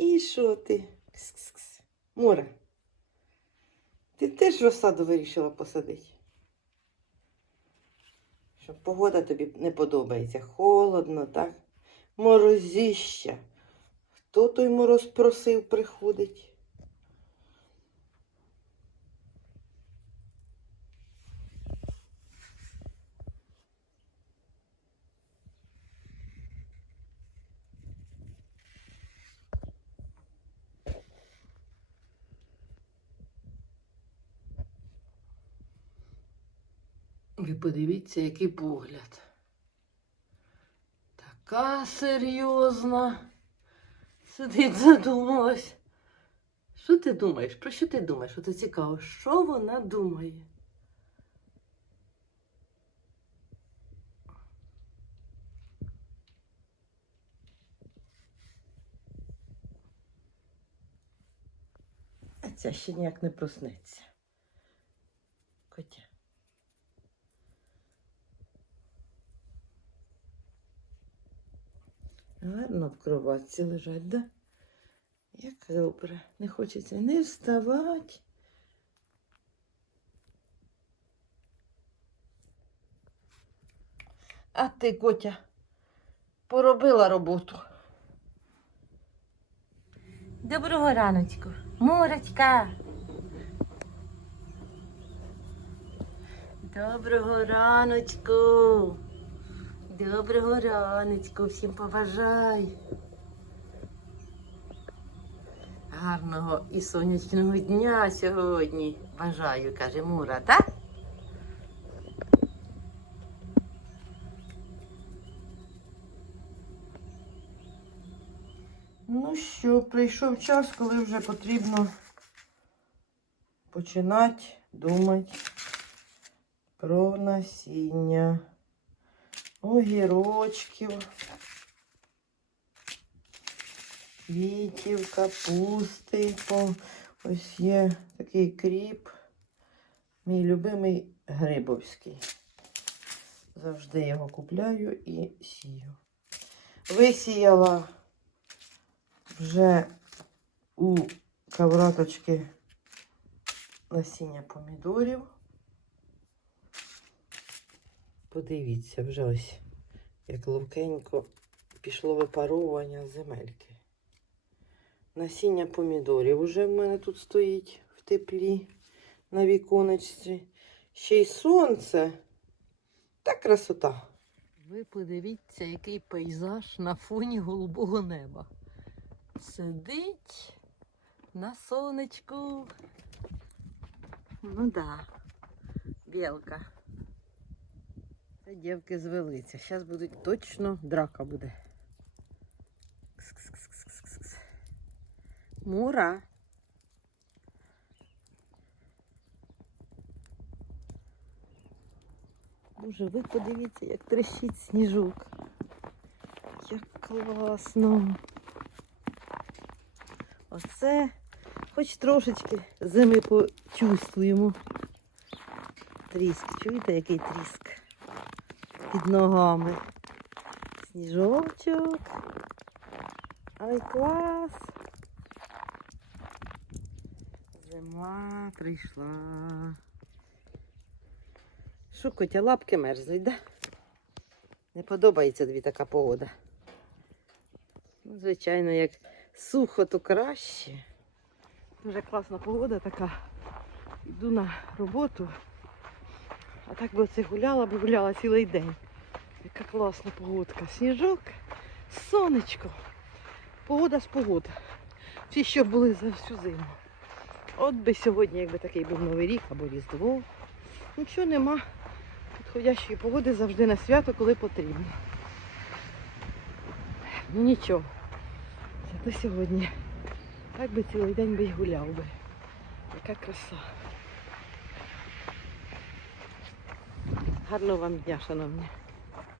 І що ти? Кс-кс-кс. Море. Ти теж розсаду вирішила посадити? Що погода тобі не подобається. Холодно, так? Морозіща. Хто той мороз просив приходить? Ви подивіться, який погляд. Така серйозна. Сидить, задумалась. Що ти думаєш? Про що ти думаєш? Оце цікаво, що вона думає? А ця ще ніяк не проснеться. Котя. Гарно в кроватці лежать, да? Як добре. Не хочеться не вставати. А ти, Котя, поробила роботу. Доброго раночку. Мурочка. Доброго раночку. Доброго раночку. Всім побажай. Гарного і сонячного дня сьогодні. Бажаю, каже Мура, так? Ну що, прийшов час, коли вже потрібно починати думати про насіння огірочків, квітів, капусти. Ось є такий кріп, мій любимий грибовський. Завжди його купляю і сію. Висіяла вже у кавраточки насіння помідорів. Подивіться, вже ось як ловкенько пішло випаровування земельки. Насіння помідорів уже в мене тут стоїть в теплі на віконечці. Ще й сонце. Та красота. Ви подивіться, який пейзаж на фоні голубого неба. Сидить на сонечку. Ну да, білка. Це дівки звелися. Зараз будуть точно драка буде. Мура. Боже, ви подивіться, як трещить сніжок. Як класно. Оце хоч трошечки зими почувствуємо. Тріск. Чуєте, який тріск? Під ногами. Сніжочок. Ай, клас. Зима прийшла. Що, Котя, лапки мерзнуть, да? Не подобається тобі така погода. Ну, звичайно, як сухо, то краще. Дуже класна погода така. Йду на роботу. А так би оце гуляла, би гуляла цілий день. Яка класна погодка. Сніжок, сонечко. Погода з погода. Всі, що були за всю зиму. От би сьогодні, якби такий був Новий рік або Різдво. Нічого нема. Підходящої погоди завжди на свято, коли потрібно. Ну нічого. Зато сьогодні. Так би цілий день би й гуляв би. Яка краса. Гарного вам дня, шановні.